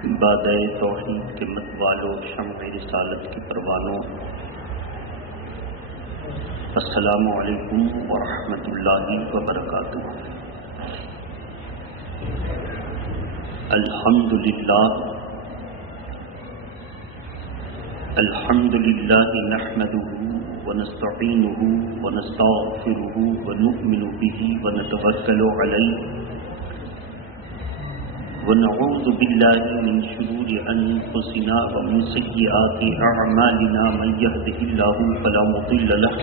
بادۂ توحید کے مت والوں، شمع رسالت کے پروانوں، السلام علیکم ورحمۃ اللہ وبرکاتہ۔ الحمد للہ نحمده ونستعینه ونستغفره ونؤمن به ونتوکل علیہ ونعوذ باللہ من شرور انفسنا ومن سیئات اعمالنا، من یهده اللہ فلا مضل له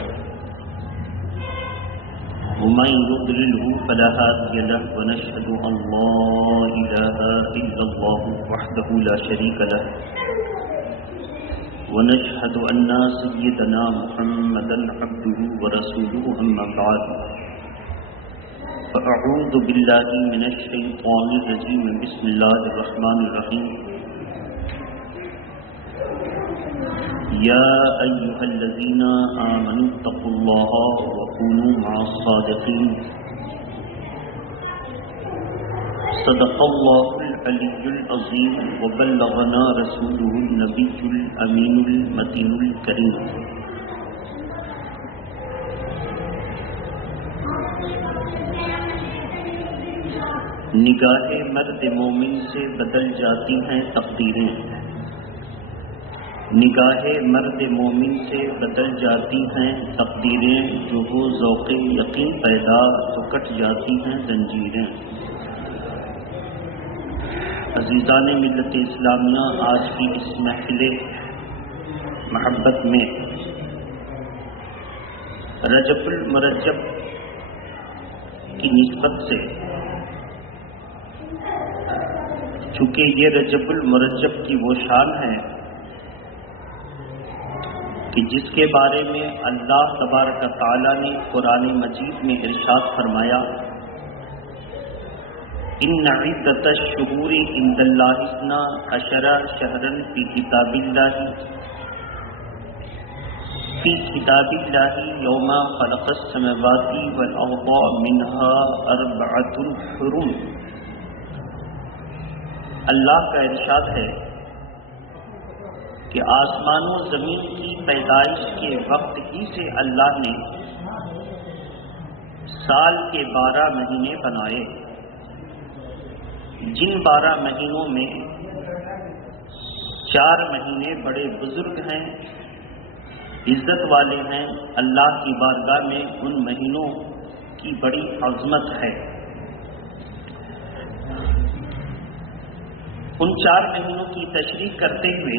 ومن يضلله فلا هادي له، ونشهد ان لا اله الا الله وحده لا شريك له، ونشهد ان سيدنا محمدا عبده ورسوله، اما بعد فأعوذ بالله من الشيطان الرجيم، بسم الله الرحمن الرحيم۔ يا أيها الذين آمنوا اتقوا الله وكونوا مع الصادقين، صدق الله العلي العظيم، وبلغنا رسوله النبي الأمين المتين الكريم۔ نگاہ مرد مومن سے بدل جاتی ہیں تقدیریں، نگاہ مرد مومن سے بدل جاتی ہیں تقدیریں، جو ہو ذوق یقین پیدا تو کٹ جاتی ہیں زنجیریں۔ عزیزان ملت اسلامیہ، آج کی اس محفل محبت میں رجب المرجب کی نسبت سے، چونکہ یہ رجب المرجب کی وہ شان ہے کہ جس کے بارے میں اللہ تبارک تعالیٰ نے قرآن مجید میں ارشاد فرمایا، ان عدۃ الشہور عند اللہ 12 شہرا فی کتاب اللہ یوم خلق السماوات والارض منها 4 حرم۔ اللہ کا ارشاد ہے کہ آسمان و زمین کی پیدائش کے وقت ہی سے اللہ نے سال کے 12 مہینے بنائے، جن 12 مہینوں میں 4 مہینے بڑے بزرگ ہیں، عزت والے ہیں، اللہ کی بارگاہ میں ان مہینوں کی بڑی عظمت ہے۔ ان 4 مہینوں کی تشریح کرتے ہوئے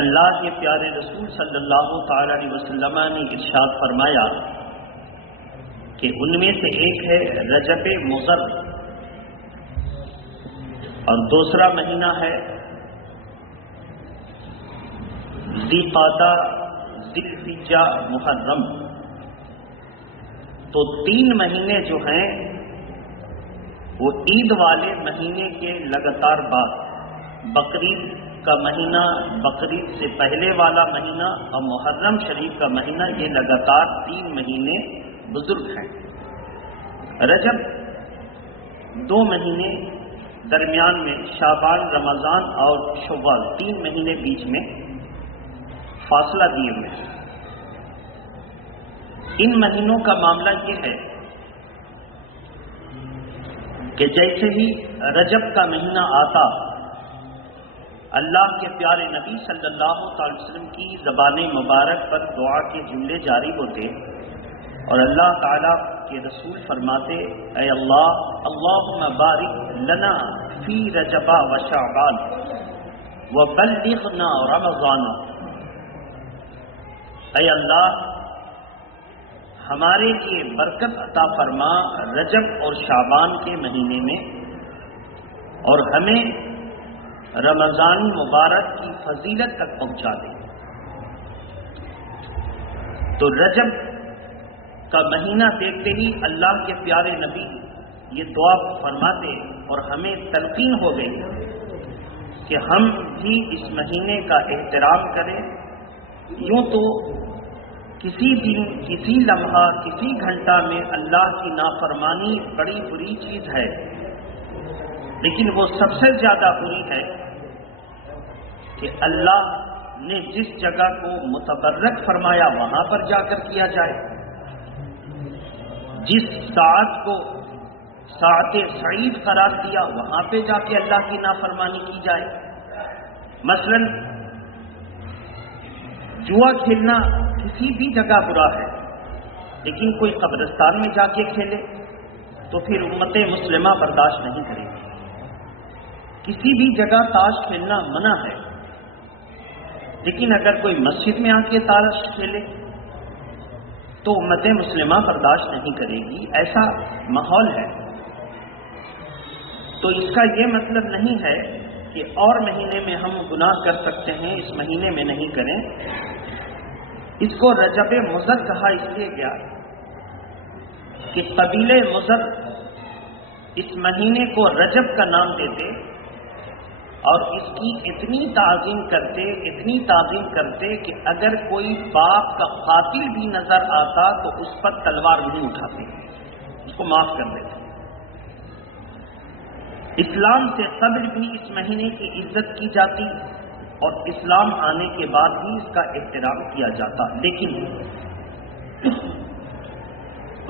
اللہ کے پیارے رسول صلی اللہ تعالی علیہ وسلم نے ارشاد فرمایا کہ ان میں سے ایک ہے رجب مضر، اور دوسرا مہینہ ہے ذی قعدہ، ذی الحجہ، محرم۔ تو 3 مہینے جو ہیں وہ عید والے مہینے کے لگاتار بعد، بقرعید کا مہینہ، بقرعید سے پہلے والا مہینہ اور محرم شریف کا مہینہ، یہ لگاتار 3 مہینے بزرگ ہیں۔ رجب 2 مہینے درمیان میں، شعبان، رمضان اور شوال، 3 مہینے بیچ میں فاصلہ دیے ہوئے ہیں۔ ان مہینوں کا معاملہ یہ ہے کہ جیسے ہی رجب کا مہینہ آتا، اللہ کے پیارے نبی صلی اللہ علیہ وسلم کی زبان مبارک پر دعا کے جملے جاری ہوتے، اور اللہ تعالیٰ کے رسول فرماتے، اے اللہ، اللہم بارک لنا فی رجب و شعبان وبلغنا رمضان۔ اے اللہ، ہمارے لیے برکت عطا فرما رجب اور شعبان کے مہینے میں، اور ہمیں رمضان مبارک کی فضیلت تک پہنچا دے۔ تو رجب کا مہینہ دیکھتے ہی اللہ کے پیارے نبی یہ دعا فرماتے، اور ہمیں تلقین ہو گئی کہ ہم بھی اس مہینے کا احترام کریں۔ یوں تو کسی دن، کسی لمحہ، کسی گھنٹہ میں اللہ کی نافرمانی بڑی بری چیز ہے، لیکن وہ سب سے زیادہ بری ہے کہ اللہ نے جس جگہ کو متبرک فرمایا وہاں پر جا کر کیا جائے، جس ساعت کو ساعت سعید قرار دیا وہاں پہ جا کے اللہ کی نافرمانی کی جائے۔ مثلا جوا کھیلنا کسی بھی جگہ برا ہے، لیکن کوئی قبرستان میں جا کے کھیلے تو پھر امت مسلمہ برداشت نہیں کرے گی۔ کسی بھی جگہ تاش کھیلنا منع ہے، لیکن اگر کوئی مسجد میں آ کے تاش کھیلے تو امت مسلمہ برداشت نہیں کرے گی۔ ایسا ماحول ہے۔ تو اس کا یہ مطلب نہیں ہے کہ اور مہینے میں ہم گناہ کر سکتے ہیں، اس مہینے میں نہیں کریں۔ اس کو رجب مضر کہا اس لیے گیا کہ قبیلہ مضر اس مہینے کو رجب کا نام دیتے اور اس کی اتنی تعظیم کرتے کہ اگر کوئی باپ کا قاتل بھی نظر آتا تو اس پر تلوار نہیں اٹھاتے، اس کو معاف کر دیتے۔ اسلام سے قبل بھی اس مہینے کی عزت کی جاتی اور اسلام آنے کے بعد بھی اس کا احترام کیا جاتا، لیکن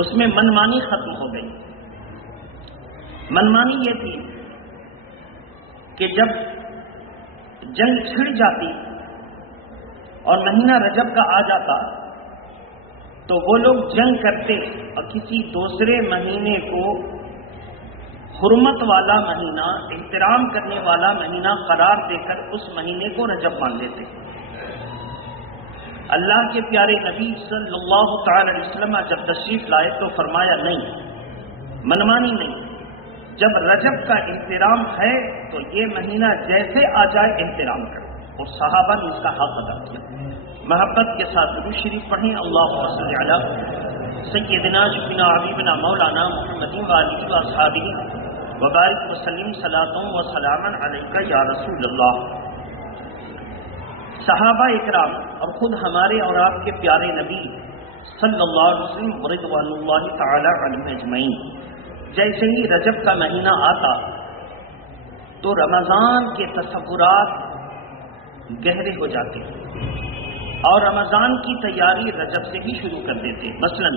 اس میں منمانی ختم ہو گئی۔ منمانی یہ تھی کہ جب جنگ چھڑ جاتی اور مہینہ رجب کا آ جاتا تو وہ لوگ جنگ کرتے اور کسی دوسرے مہینے کو حرمت والا مہینہ، احترام کرنے والا مہینہ قرار دے کر اس مہینے کو رجب مان لیتے۔ اللہ کے پیارے نبی صلی اللہ تعالی علیہ وسلم جب تشریف لائے تو فرمایا نہیں، منمانی نہیں، جب رجب کا احترام ہے تو یہ مہینہ جیسے آ جائے احترام کرو، اور صحابہ نے اس کا حق ادا کیا۔ محبت کے ساتھ درود شریف پڑھیں، اللہم صلی علی سیدنا شفینا حبیبنا مولانا محمد وآلہ واصحابہ وبارک وسلم صلاۃ و سلام علیک یا رسول اللہ۔ صحابہ اکرام اور خود ہمارے اور آپ کے پیارے نبی صلی اللہ علیہ وسلم رضوان اللہ تعالی علیہ اجمعین جیسے ہی رجب کا مہینہ آتا تو رمضان کے تصورات گہرے ہو جاتے اور رمضان کی تیاری رجب سے ہی شروع کر دیتے۔ مثلا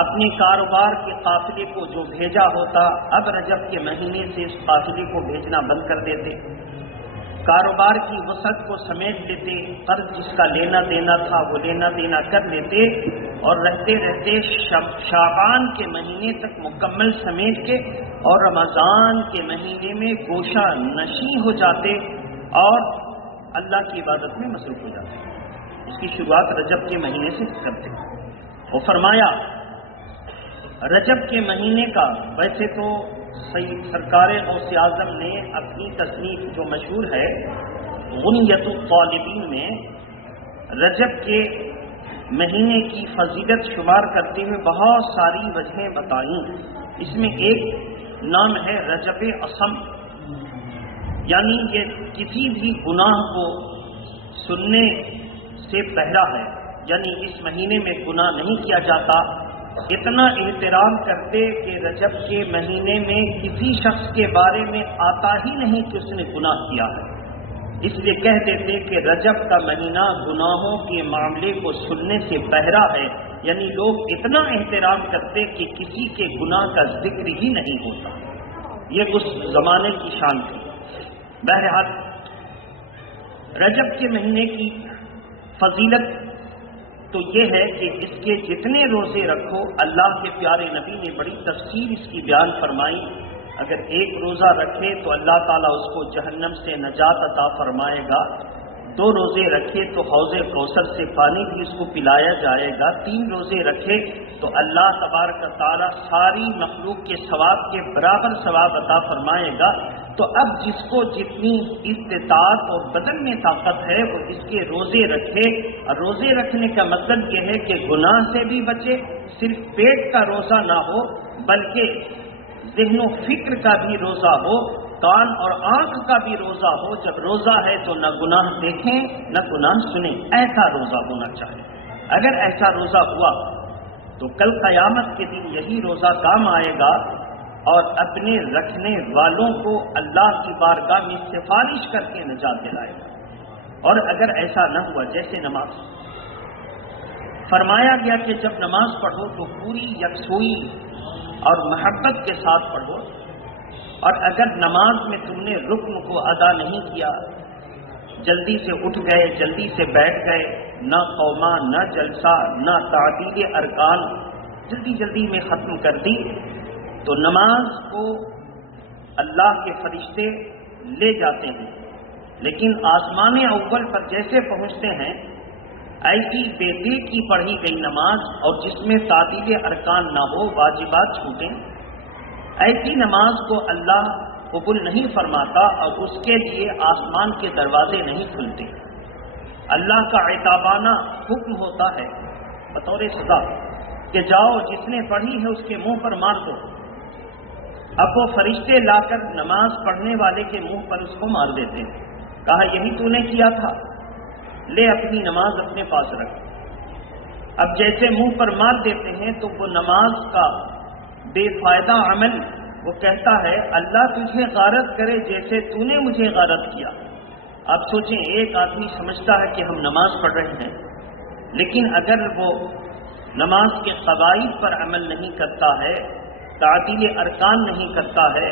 اپنے کاروبار کے قافلے کو جو بھیجا ہوتا اب رجب کے مہینے سے اس قافلے کو بھیجنا بند کر دیتے، کاروبار کی وسعت کو سمیٹ لیتے، قرض جس کا لینا دینا تھا وہ لینا دینا کر لیتے اور رہتے رہتے شعبان کے مہینے تک مکمل سمیٹ کے اور رمضان کے مہینے میں گوشہ نشیں ہو جاتے اور اللہ کی عبادت میں مصروف ہو جاتے۔ اس کی شروعات رجب کے مہینے سے کرتے۔ وہ فرمایا رجب کے مہینے کا، ویسے تو سرکار غوث اعظم نے اپنی تصنیف جو مشہور ہے غنیۃ الطالبین میں رجب کے مہینے کی فضیلت شمار کرتے ہوئے بہت ساری وجہیں بتائیں۔ اس میں ایک نام ہے رجب اصم، یعنی یہ کسی بھی گناہ کو سننے سے پہلا ہے، یعنی اس مہینے میں گناہ نہیں کیا جاتا۔ اتنا احترام کرتے کہ رجب کے مہینے میں کسی شخص کے بارے میں آتا ہی نہیں کہ اس نے گناہ کیا ہے، اس لیے کہہ دیتے کہ رجب کا مہینہ گناہوں کے معاملے کو سننے سے پہرا ہے، یعنی لوگ اتنا احترام کرتے کہ کسی کے گناہ کا ذکر ہی نہیں ہوتا۔ یہ اس زمانے کی شان تھی۔ بہرحال رجب کے مہینے کی فضیلت تو یہ ہے کہ اس کے جتنے روزے رکھو، اللہ کے پیارے نبی نے بڑی تفصیل اس کی بیان فرمائی۔ اگر ایک روزہ رکھے تو اللہ تعالیٰ اس کو جہنم سے نجات عطا فرمائے گا، 2 روزے رکھے تو حوض کوثر سے پانی بھی اس کو پلایا جائے گا، 3 روزے رکھے تو اللہ تبارک تعالیٰ ساری مخلوق کے ثواب کے برابر ثواب عطا فرمائے گا۔ تو اب جس کو جتنی استطاعت اور بدن میں طاقت ہے وہ اس کے روزے رکھے، اور روزے رکھنے کا مطلب یہ ہے کہ گناہ سے بھی بچے، صرف پیٹ کا روزہ نہ ہو بلکہ ذہن و فکر کا بھی روزہ ہو، کان اور آنکھ کا بھی روزہ ہو۔ جب روزہ ہے تو نہ گناہ دیکھیں نہ گناہ سنیں، ایسا روزہ ہونا چاہیے۔ اگر ایسا روزہ ہوا تو کل قیامت کے دن یہی روزہ کام آئے گا اور اپنے رکھنے والوں کو اللہ کی بارگاہ میں سفارش کر کے نجات دلائے گا۔ اور اگر ایسا نہ ہوا، جیسے نماز فرمایا گیا کہ جب نماز پڑھو تو پوری یکسوئی اور محبت کے ساتھ پڑھو، اور اگر نماز میں تم نے رکن کو ادا نہیں کیا، جلدی سے اٹھ گئے، جلدی سے بیٹھ گئے، نہ قوما، نہ جلسہ، نہ تعدیل ارکان، جلدی جلدی میں ختم کر دی، تو نماز کو اللہ کے فرشتے لے جاتے ہیں، لیکن آسمان اول پر جیسے پہنچتے ہیں، ایسی بے دل کی پڑھی گئی نماز اور جس میں تعدیل ارکان نہ ہو، واجبات چھوٹیں، ایسی نماز کو اللہ قبول نہیں فرماتا اور اس کے لیے آسمان کے دروازے نہیں کھلتے۔ اللہ کا عتابانہ حکم ہوتا ہے بطور سزا کہ جاؤ، جس نے پڑھی ہے اس کے منہ پر مار دو۔ اب وہ فرشتے لا کر نماز پڑھنے والے کے منہ پر اس کو مار دیتے ہیں، کہا یہی تو نے کیا تھا، لے اپنی نماز اپنے پاس رکھ۔ اب جیسے منہ پر مار دیتے ہیں تو وہ نماز کا بے فائدہ عمل وہ کہتا ہے اللہ تجھے غارت کرے جیسے تو نے مجھے غارت کیا۔ آپ سوچیں، ایک آدمی سمجھتا ہے کہ ہم نماز پڑھ رہے ہیں، لیکن اگر وہ نماز کے قواعد پر عمل نہیں کرتا ہے، تعدیل ارکان نہیں کرتا ہے،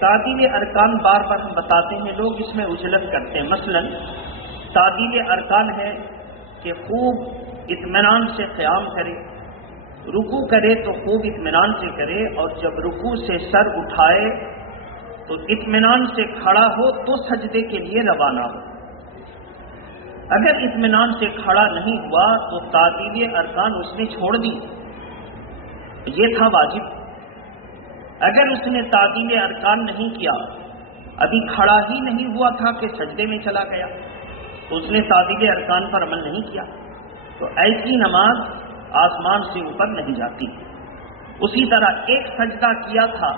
تعدیل ارکان بار بار ہم بتاتے ہیں، لوگ اس میں اجلت کرتے ہیں۔ مثلا تعدیل ارکان ہے کہ خوب اطمینان سے قیام کرے، رکوع کرے تو خوب اطمینان سے کرے، اور جب رکوع سے سر اٹھائے تو اطمینان سے کھڑا ہو تو سجدے کے لیے روانہ ہو۔ اگر اطمینان سے کھڑا نہیں ہوا تو تعدیل ارکان اس نے چھوڑ دی، یہ تھا واجب۔ اگر اس نے تعدیل ارکان نہیں کیا، ابھی کھڑا ہی نہیں ہوا تھا کہ سجدے میں چلا گیا، تو اس نے تعدیل ارکان پر عمل نہیں کیا، تو ایسی نماز آسمان سے اوپر نہیں جاتی۔ اسی طرح ایک سجدہ کیا تھا،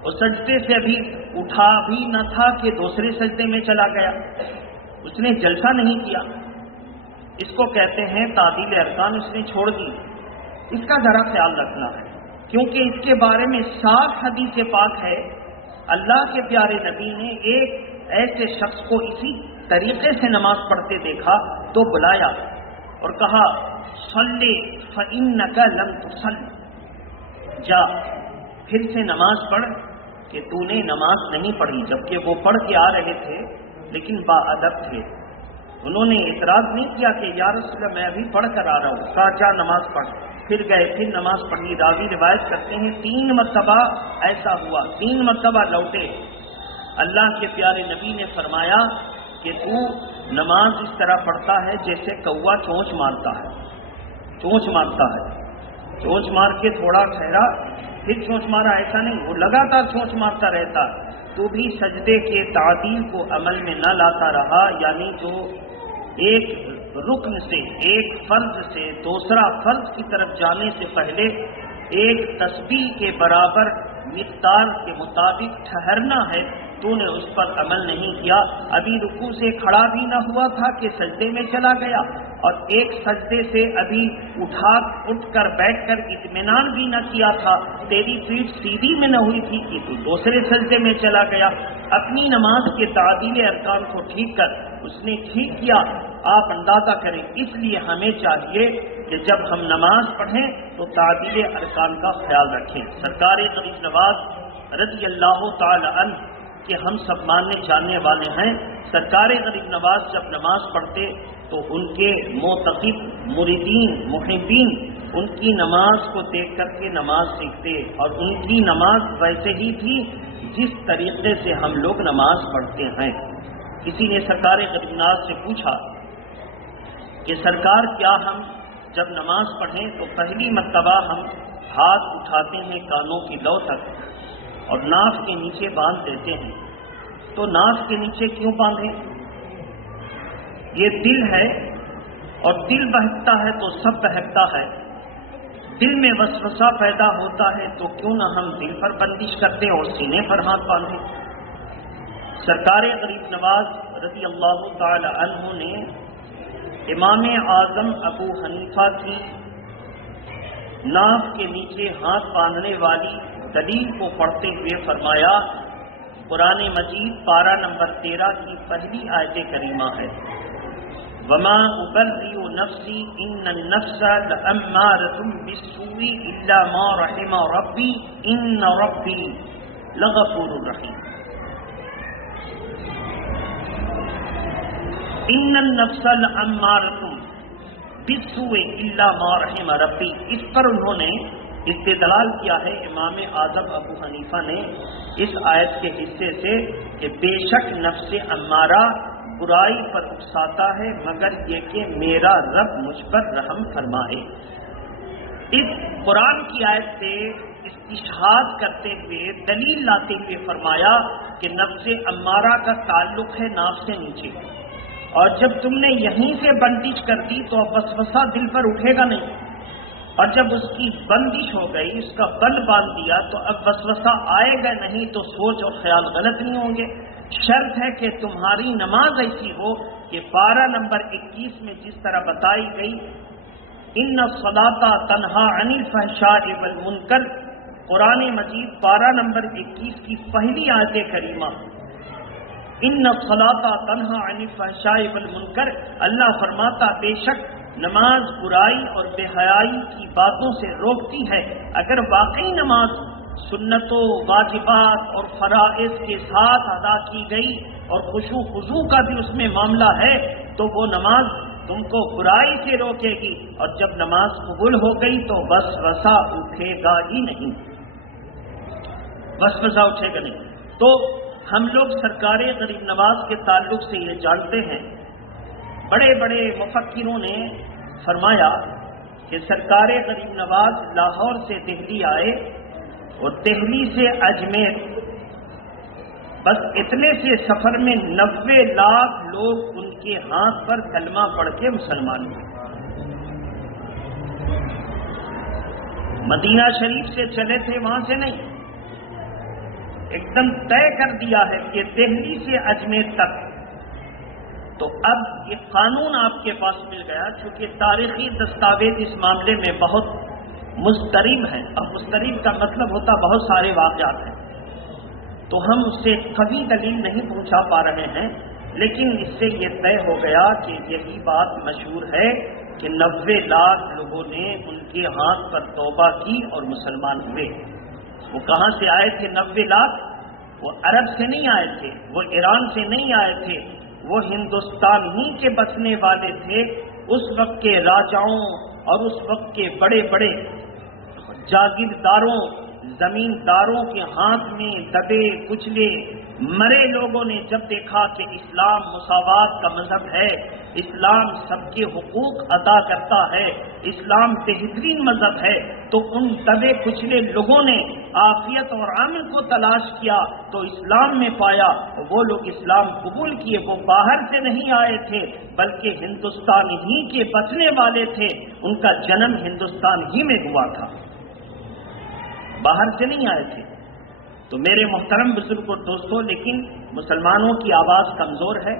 اور سجدے سے ابھی اٹھا بھی نہ تھا کہ دوسرے سجدے میں چلا گیا، اس نے جلسہ نہیں کیا، اس کو کہتے ہیں تعدیل ارکان اس نے چھوڑ دی۔ اس کا ذرا خیال رکھنا ہے، کیونکہ اس کے بارے میں صاف حدیث پاک ہے۔ اللہ کے پیارے نبی نے ایک ایسے شخص کو اسی طریقے سے نماز پڑھتے دیکھا تو بلایا اور کہا صلی فإنک لم تصل، جا پھر سے نماز پڑھ کہ تو نے نماز نہیں پڑھی، جبکہ وہ پڑھ کے آ رہے تھے لیکن با ادب تھے۔ انہوں نے اعتراض نہیں کیا کہ یا رسول اللہ میں ابھی پڑھ کر آ رہا ہوں، کہا جا نماز پڑھ، پھر گئے، پھر نماز پڑھی۔ راوی روایت کرتے ہیں 3 مرتبہ ایسا ہوا، 3 مرتبہ لوٹے۔ اللہ کے پیارے نبی نے فرمایا کہ تو نماز اس طرح پڑھتا ہے جیسے کوا چونچ مارتا ہے، چونچ مارتا ہے، چونچ مار کے تھوڑا ٹھہرا پھر چونچ مارا، ایسا نہیں، وہ لگاتار چونچ مارتا رہتا۔ تو بھی سجدے کے تعدیل کو عمل میں نہ لاتا رہا، یعنی جو ایک رکن سے، ایک فرض سے دوسرا فرض کی طرف جانے سے پہلے ایک تسبیح کے برابر مقدار کے مطابق ٹھہرنا ہے، تو نے اس پر عمل نہیں کیا۔ ابھی رکوع سے کھڑا بھی نہ ہوا تھا کہ سجدے میں چلا گیا، اور ایک سجدے سے ابھی اٹھ کر بیٹھ کر اطمینان بھی نہ کیا تھا، تیری پیٹھ سیدھی میں نہ ہوئی تھی کہ تو دوسرے سجدے میں چلا گیا۔ اپنی نماز کے تعدیل ارکان کو ٹھیک کر اس نے ٹھیک کیا، آپ اندازہ کریں۔ اس لیے ہمیں چاہیے کہ جب ہم نماز پڑھیں تو تعدیل ارکان کا خیال رکھیں۔ سرکار غریب نواز رضی اللہ تعالی عنہ کہ ہم سب ماننے جاننے والے ہیں، سرکار غریب نواز جب نماز پڑھتے تو ان کے معتقد مریدین محبین ان کی نماز کو دیکھ کر کے نماز سیکھتے، اور ان کی نماز ویسے ہی تھی جس طریقے سے ہم لوگ نماز پڑھتے ہیں۔ کسی نے سرکار غریب نواز سے پوچھا کہ سرکار کیا ہم جب نماز پڑھیں تو پہلی مرتبہ ہم ہاتھ اٹھاتے ہیں کانوں کی لو تک اور ناف کے نیچے باندھ دیتے ہیں، تو ناف کے نیچے کیوں باندھیں؟ یہ دل ہے، اور دل بہکتا ہے تو سب بہکتا ہے، دل میں وسوسہ پیدا ہوتا ہے تو کیوں نہ ہم دل پر بندش کرتے اور سینے پر ہاتھ باندھیں۔ سرکار غریب نواز رضی اللہ تعالی عنہ نے امام اعظم ابو حنیفہ کی ناف کے نیچے ہاتھ باندھنے والی دلیل کو پڑھتے ہوئے فرمایا، قرآن مجید پارہ نمبر 13 کی پہلی آیت کریمہ ہے، وما ابرئ نفسی ان النفس لامارۃ بالسوء الا ما رحم ربی ان ربی لغفور رحیم۔ ان النفس لامارۃ بالسوء الا ما رحم ربی، اس پر انہوں نے استدلال کیا ہے امام اعظم ابو حنیفہ نے اس آیت کے حصے سے کہ بے شک نفس امارہ برائی پر اکساتا ہے مگر یہ کہ میرا رب مجھ پر رحم فرمائے۔ اس قرآن کی آیت سے استشہاد کرتے ہوئے دلیل لاتے ہوئے فرمایا کہ نفس امارہ کا تعلق ہے ناف سے نیچے، اور جب تم نے یہیں سے بندش کر دی تو اب وسوسہ دل پر اٹھے گا نہیں، اور جب اس کی بندش ہو گئی، اس کا بند باندھ دیا، تو اب وسوسہ آئے گا نہیں، تو سوچ اور خیال غلط نہیں ہوں گے۔ شرط ہے کہ تمہاری نماز ایسی ہو کہ پارہ نمبر 21 میں جس طرح بتائی گئی، ان الصلاۃ تنہا عن الفحشاء والمنکر، قرآن مجید پارہ نمبر 21 کی پہلی آیت کریمہ، ان الصلاۃ تنہا عن الفحشاء والمنکر، اللہ فرماتا بے شک نماز برائی اور بے حیائی کی باتوں سے روکتی ہے۔ اگر واقعی نماز سنتوں، واجبات اور فرائض کے ساتھ ادا کی گئی اور خشوع خضوع کا بھی اس میں معاملہ ہے تو وہ نماز تم کو برائی سے روکے گی، اور جب نماز قبول ہو گئی تو وسوسہ اٹھے گا ہی نہیں، وسوسہ اٹھے گا نہیں۔ تو ہم لوگ سرکار غریب نواز کے تعلق سے یہ جانتے ہیں، بڑے بڑے مفکروں نے فرمایا کہ سرکار غریب نواز لاہور سے دہلی آئے اور دہلی سے اجمیر، بس اتنے سے سفر میں 90 لاکھ لوگ ان کے ہاتھ پر کلمہ پڑھ کے مسلمان ہوئے۔ مدینہ شریف سے چلے تھے، وہاں سے نہیں، ایک دم طے کر دیا ہے کہ دہلی سے اجمیر تک۔ تو اب یہ قانون آپ کے پاس مل گیا، چونکہ تاریخی دستاویز اس معاملے میں بہت مضطرب ہیں۔ اب مضطرب کا مطلب ہوتا بہت سارے واقعات ہیں، تو ہم اس سے کبھی دلیل نہیں پہنچا پا رہے ہیں، لیکن اس سے یہ طے ہو گیا کہ یہی بات مشہور ہے کہ 90 لاکھ لوگوں نے ان کے ہاتھ پر توبہ کی اور مسلمان ہوئے۔ وہ کہاں سے آئے تھے 90 لاکھ؟ وہ عرب سے نہیں آئے تھے، وہ ایران سے نہیں آئے تھے، وہ ہندوستان ہی کے بسنے والے تھے۔ اس وقت کے راجاؤں اور اس وقت کے بڑے بڑے جاگیرداروں، زمینداروں کے ہاتھ میں دبے کچلے مرے لوگوں نے جب دیکھا کہ اسلام مساوات کا مذہب ہے، اسلام سب کے حقوق ادا کرتا ہے، اسلام بہترین مذہب ہے، تو ان دبے کچلے لوگوں نے عافیت اور امن کو تلاش کیا تو اسلام میں پایا، وہ لوگ اسلام قبول کیے۔ وہ باہر سے نہیں آئے تھے بلکہ ہندوستان ہی کے بسنے والے تھے، ان کا جنم ہندوستان ہی میں ہوا تھا، باہر سے نہیں آئے تھے۔ تو میرے محترم بزرگ اور دوستوں، لیکن مسلمانوں کی آواز کمزور ہے،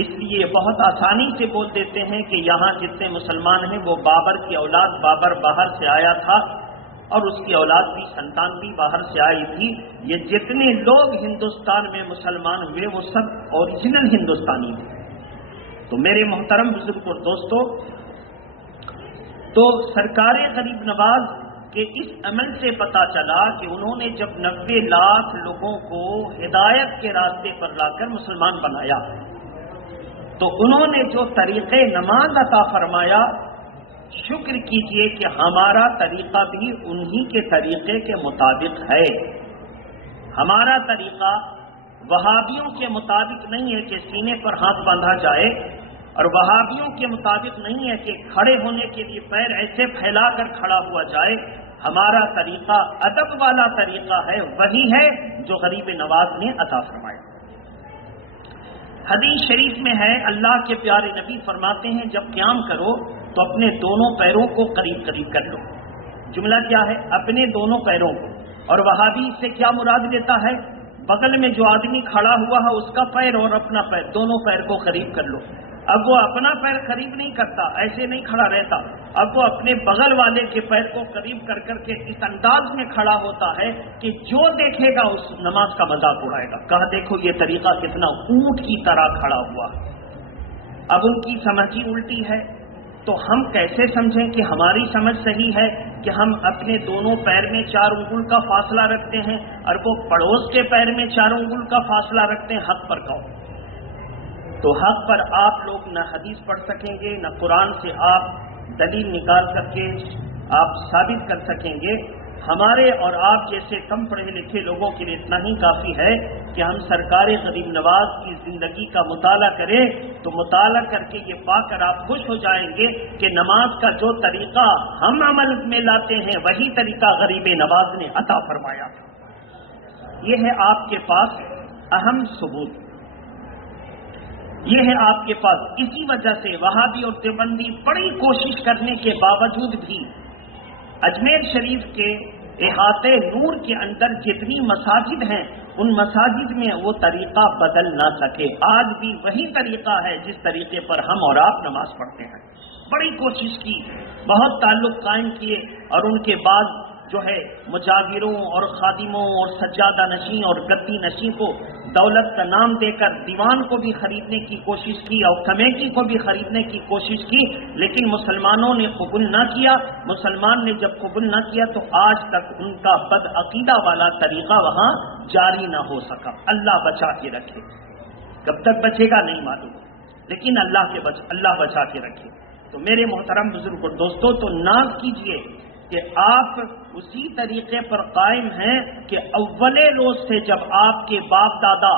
اس لیے بہت آسانی سے بول دیتے ہیں کہ یہاں جتنے مسلمان ہیں وہ بابر کی اولاد، بابر باہر سے آیا تھا اور اس کی اولاد بھی، سنتان بھی باہر سے آئی تھی۔ یہ جتنے لوگ ہندوستان میں مسلمان ہوئے وہ سب اوریجنل ہندوستانی ہیں۔ تو میرے محترم بزرگ اور دوستوں، تو سرکار غریب نواز کہ اس عمل سے پتہ چلا کہ انہوں نے جب 90 لاکھ لوگوں کو ہدایت کے راستے پر لا کر مسلمان بنایا تو انہوں نے جو طریقے نماز عطا فرمایا، شکر کیجئے کہ ہمارا طریقہ بھی انہی کے طریقے کے مطابق ہے۔ ہمارا طریقہ وہابیوں کے مطابق نہیں ہے کہ سینے پر ہاتھ باندھا جائے، اور وہابیوں کے مطابق نہیں ہے کہ کھڑے ہونے کے لیے پیر ایسے پھیلا کر کھڑا ہوا جائے۔ ہمارا طریقہ ادب والا طریقہ ہے، وہی ہے جو غریب نواز نے عطا فرمایا۔ حدیث شریف میں ہے، اللہ کے پیارے نبی فرماتے ہیں جب قیام کرو تو اپنے دونوں پیروں کو قریب قریب کر لو۔ جملہ کیا ہے؟ اپنے دونوں پیروں کو۔ اور وہابی سے کیا مراد لیتا ہے؟ بغل میں جو آدمی کھڑا ہوا ہے اس کا پیر اور اپنا پیر، دونوں پیر کو قریب کر لو۔ اب وہ اپنا پیر قریب نہیں کرتا، ایسے نہیں کھڑا رہتا، اب وہ اپنے بغل والے کے پیر کو قریب کر کر کے اس انداز میں کھڑا ہوتا ہے کہ جو دیکھے گا اس نماز کا مذاق اڑائے گا، کہا دیکھو یہ طریقہ کتنا اونٹ کی طرح کھڑا ہوا۔ اب ان کی سمجھ ہی الٹی ہے، تو ہم کیسے سمجھیں کہ ہماری سمجھ صحیح ہے کہ ہم اپنے دونوں پیر میں 4 انگل کا فاصلہ رکھتے ہیں اور وہ پڑوس کے پیر میں 4 انگل کا فاصلہ رکھتے ہیں؟ حق پر کہو تو حق پر آپ لوگ نہ حدیث پڑھ سکیں گے، نہ قرآن سے آپ دلیل نکال کر کے آپ ثابت کر سکیں گے۔ ہمارے اور آپ جیسے کم پڑھے لکھے لوگوں کے لیے اتنا ہی کافی ہے کہ ہم سرکار غریب نواز کی زندگی کا مطالعہ کریں، تو مطالعہ کر کے یہ پا کر آپ خوش ہو جائیں گے کہ نماز کا جو طریقہ ہم عمل میں لاتے ہیں وہی طریقہ غریب نواز نے عطا فرمایا تھا۔ یہ ہے آپ کے پاس اہم ثبوت، یہ ہے آپ کے پاس۔ اسی وجہ سے وہابی اور دیوبندی بڑی کوشش کرنے کے باوجود بھی اجمیر شریف کے احاطے نور کے اندر جتنی مساجد ہیں ان مساجد میں وہ طریقہ بدل نہ سکے۔ آج بھی وہی طریقہ ہے جس طریقے پر ہم اور آپ نماز پڑھتے ہیں۔ بڑی کوشش کی، بہت تعلق قائم کیے، اور ان کے بعد جو ہے مجاوروں اور خادموں اور سجادہ نشین اور گدی نشین کو دولت کا نام دے کر دیوان کو بھی خریدنے کی کوشش کی اور کمیٹی کو بھی خریدنے کی کوشش کی، لیکن مسلمانوں نے قبول نہ کیا۔ مسلمان نے جب قبول نہ کیا تو آج تک ان کا بد عقیدہ والا طریقہ وہاں جاری نہ ہو سکا۔ اللہ بچا کے رکھے، کب تک بچے گا نہیں معلوم، لیکن اللہ بچا کے رکھے۔ تو میرے محترم بزرگ اور دوستو، تو ناز کیجئے کہ آپ اسی طریقے پر قائم ہیں کہ اولے روز سے جب آپ کے باپ دادا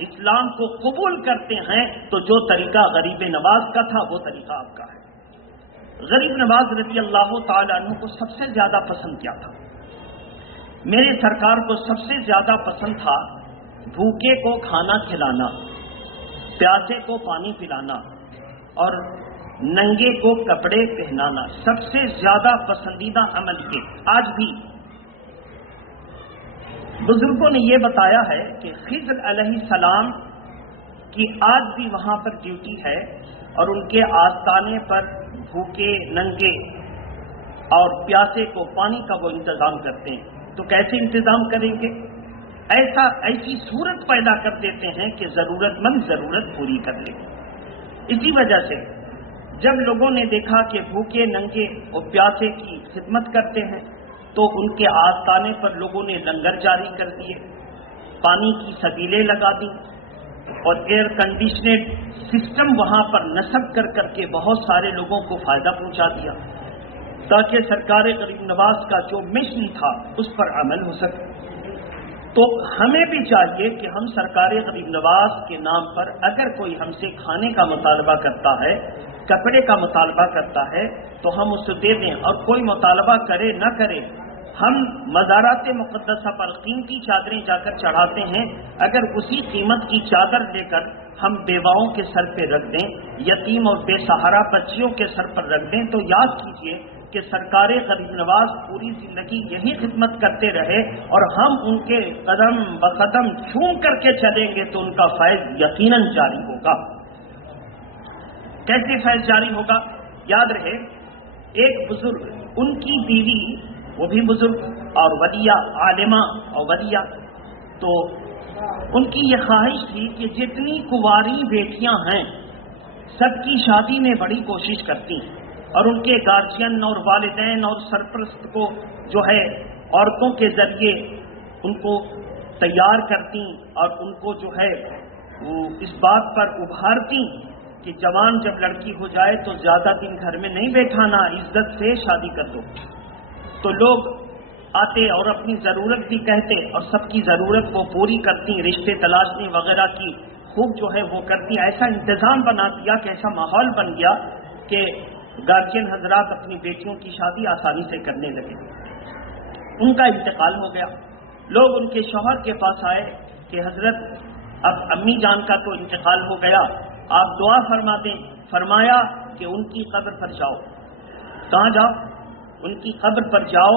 اسلام کو قبول کرتے ہیں تو جو طریقہ غریب نواز کا تھا وہ طریقہ آپ کا ہے۔ غریب نواز رضی اللہ تعالیٰ عنہ کو سب سے زیادہ پسند کیا تھا؟ میرے سرکار کو سب سے زیادہ پسند تھا بھوکے کو کھانا کھلانا، پیاسے کو پانی پلانا اور ننگے کو کپڑے پہنانا، سب سے زیادہ پسندیدہ عمل یہ۔ آج بھی بزرگوں نے یہ بتایا ہے کہ خضر علیہ السلام کی آج بھی وہاں پر ڈیوٹی ہے، اور ان کے آستانے پر بھوکے، ننگے اور پیاسے کو پانی کا وہ انتظام کرتے ہیں۔ تو کیسے انتظام کریں گے؟ ایسی صورت پیدا کر دیتے ہیں کہ ضرورت مند ضرورت پوری کر لے۔ اسی وجہ سے جب لوگوں نے دیکھا کہ بھوکے، ننگے اور پیاسے کی خدمت کرتے ہیں تو ان کے آستانے پر لوگوں نے لنگر جاری کر دیے، پانی کی سبیلیں لگا دی اور ایئر کنڈیشنڈ سسٹم وہاں پر نصب کر کر کے بہت سارے لوگوں کو فائدہ پہنچا دیا تاکہ سرکار غریب نواز کا جو مشن تھا اس پر عمل ہو سکے۔ تو ہمیں بھی چاہیے کہ ہم سرکار غریب نواز کے نام پر اگر کوئی ہم سے کھانے کا مطالبہ کرتا ہے، کپڑے کا مطالبہ کرتا ہے تو ہم اسے دے دیں، اور کوئی مطالبہ کرے نہ کرے ہم مزارات مقدسہ پر قیمتی چادریں جا کر چڑھاتے ہیں۔ اگر اسی قیمت کی چادر لے کر ہم بیواؤں کے سر پہ رکھ دیں، یتیم اور بے سہارا بچیوں کے سر پر رکھ دیں، تو یاد کیجئے کہ سرکار غریب نواز پوری زندگی یہی خدمت کرتے رہے، اور ہم ان کے قدم بقدم چوم کر کے چلیں گے تو ان کا فیض یقیناً جاری ہوگا۔ کیسے فیض جاری ہوگا؟ یاد رہے، ایک بزرگ، ان کی بیوی وہ بھی بزرگ اور ولیہ، عالمہ اور ولیہ، تو ان کی یہ خواہش تھی کہ جتنی کنواری بیٹیاں ہیں سب کی شادی میں بڑی کوشش کرتی ہیں، اور ان کے گارجین اور والدین اور سرپرست کو جو ہے عورتوں کے ذریعے ان کو تیار کرتی اور ان کو جو ہے اس بات پر ابھارتی کہ جوان جب لڑکی ہو جائے تو زیادہ دن گھر میں نہیں بیٹھانا، عزت سے شادی کر دو۔ تو لوگ آتے اور اپنی ضرورت بھی کہتے اور سب کی ضرورت کو پوری کرتی، رشتے تلاشنے وغیرہ کی خوب جو ہے وہ کرتی۔ ایسا انتظام بنا دیا کہ ایسا ماحول بن گیا کہ گارجین حضرات اپنی بیٹیوں کی شادی آسانی سے کرنے لگے۔ ان کا انتقال ہو گیا، لوگ ان کے شوہر کے پاس آئے کہ حضرت اب امی جان کا تو انتقال ہو گیا، آپ دعا فرما دیں۔ فرمایا کہ ان کی قبر پر جاؤ۔ کہاں جاؤ؟ ان کی قبر پر جاؤ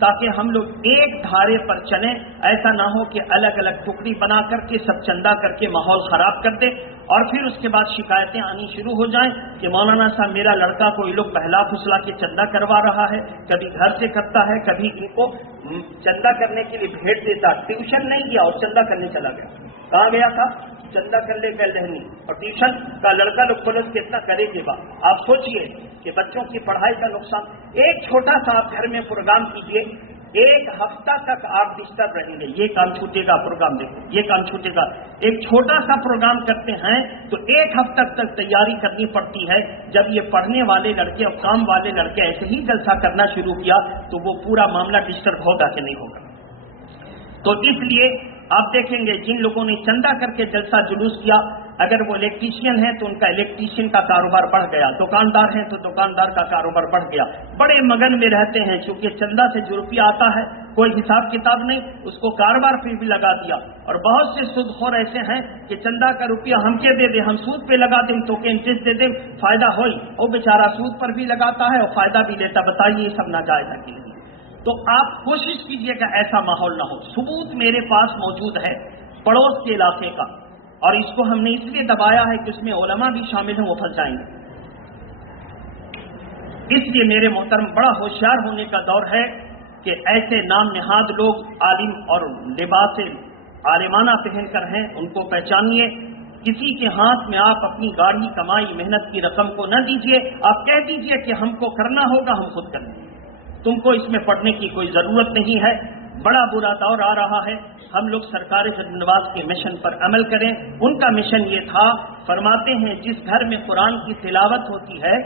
تاکہ ہم لوگ ایک دھارے پر چلیں. ایسا نہ ہو کہ الگ الگ ٹکڑی بنا کر کے سب چندہ کر کے ماحول خراب کر دے اور پھر اس کے بعد شکایتیں آنی شروع ہو جائیں کہ مولانا صاحب میرا لڑکا کو یہ لوگ بہلا پھسلا کے چندہ کروا رہا ہے, کبھی گھر سے کرتا ہے, کبھی ان کو چندہ کرنے کے لیے بھیج دیتا. ٹیوشن نہیں گیا اور چندہ کرنے چلا گیا. کہاں گیا تھا؟ چندہ کر لے گئے لہنی. اور ٹیوشن کا لڑکا لوگ پلس کتنا کرے گے. آپ سوچئے کہ بچوں کی پڑھائی کا نقصان. ایک چھوٹا سا آپ گھر میں پروگرام کیجئے, ایک ہفتہ تک آپ ڈسٹرب رہیں گے. یہ کام چھوٹے گا, پروگرام دیکھیں, یہ کام چھوٹے گا. ایک چھوٹا سا پروگرام کرتے ہیں تو ایک ہفتہ تک تیاری کرنی پڑتی ہے. جب یہ پڑھنے والے لڑکے اور کام والے لڑکے ایسے ہی جلسہ کرنا شروع کیا تو وہ پورا معاملہ ڈسٹرب ہوگا کہ نہیں ہوگا. تو اس لیے آپ دیکھیں گے جن لوگوں نے چندہ کر کے جلسہ جلوس کیا, اگر وہ الیکٹریشین ہیں تو ان کا الیکٹریشین کا کاروبار بڑھ گیا, دکاندار ہیں تو دکاندار کا کاروبار بڑھ گیا. بڑے مگن میں رہتے ہیں چونکہ چندہ سے جو روپیہ آتا ہے کوئی حساب کتاب نہیں, اس کو کاروبار پہ بھی لگا دیا. اور بہت سے سود خور ایسے ہیں کہ چندہ کا روپیہ ہم کے دے دیں, ہم سود پہ لگا دیں تو کہ انٹرسٹ دے دیں, فائدہ ہوئی. وہ بیچارہ سود پر بھی لگاتا ہے اور فائدہ بھی لیتا. بتائیے یہ سب ناجائز ہے کہ نہیں؟ تو آپ کوشش کیجئے کہ ایسا ماحول نہ ہو. ثبوت میرے پاس موجود ہے پڑوس کے علاقے کا, اور اس کو ہم نے اس لیے دبایا ہے کہ اس میں علماء بھی شامل ہیں, وہ پھنس جائیں گے. اس لیے میرے محترم بڑا ہوشیار ہونے کا دور ہے کہ ایسے نام نہاد لوگ عالم اور لباس عالمانہ پہن کر ہیں, ان کو پہچانیے. کسی کے ہاتھ میں آپ اپنی گاڑی کمائی محنت کی رقم کو نہ دیجیے. آپ کہہ دیجیے کہ ہم کو کرنا ہوگا, ہم خود کریں گے, تم کو اس میں پڑھنے کی کوئی ضرورت نہیں ہے. بڑا برا دور آ رہا ہے. ہم لوگ سرکار غریب نواز کے مشن پر عمل کریں. ان کا مشن یہ تھا, فرماتے ہیں جس گھر میں قرآن کی تلاوت ہوتی ہے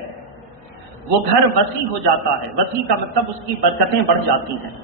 وہ گھر وسیع ہو جاتا ہے. وسیع کا مطلب اس کی برکتیں بڑھ جاتی ہیں.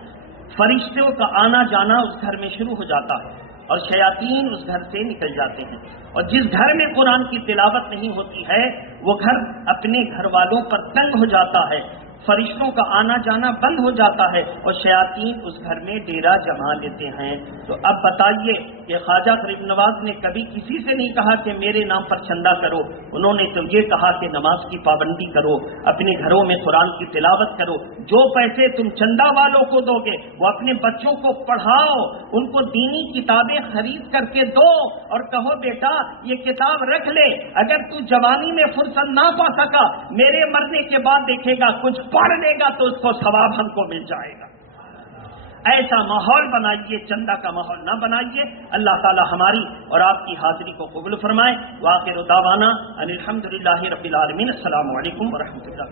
فرشتوں کا آنا جانا اس گھر میں شروع ہو جاتا ہے اور شیاطین اس گھر سے نکل جاتے ہیں. اور جس گھر میں قرآن کی تلاوت نہیں ہوتی ہے وہ گھر اپنے گھر والوں پر تنگ ہو جاتا ہے. فرشتوں کا آنا جانا بند ہو جاتا ہے اور شیاطین اس گھر میں ڈیرا جما لیتے ہیں. تو اب بتائیے کہ خواجہ غریب نواز نے کبھی کسی سے نہیں کہا کہ میرے نام پر چندہ کرو. انہوں نے تو یہ کہا کہ نماز کی پابندی کرو, اپنے گھروں میں قرآن کی تلاوت کرو. جو پیسے تم چندہ والوں کو دو گے وہ اپنے بچوں کو پڑھاؤ, ان کو دینی کتابیں خرید کر کے دو اور کہو بیٹا یہ کتاب رکھ لے. اگر تو جوانی میں فرصت نہ پا سکا, میرے مرنے کے بعد دیکھے گا کچھ پڑھ لے گا تو اس کو ثواب ہم کو مل جائے گا. ایسا ماحول بنائیے, چندہ کا ماحول نہ بنائیے. اللہ تعالی ہماری اور آپ کی حاضری کو قبول فرمائے. وآخر دعوانا ان الحمدللہ رب العالمین. السلام علیکم ورحمۃ اللہ.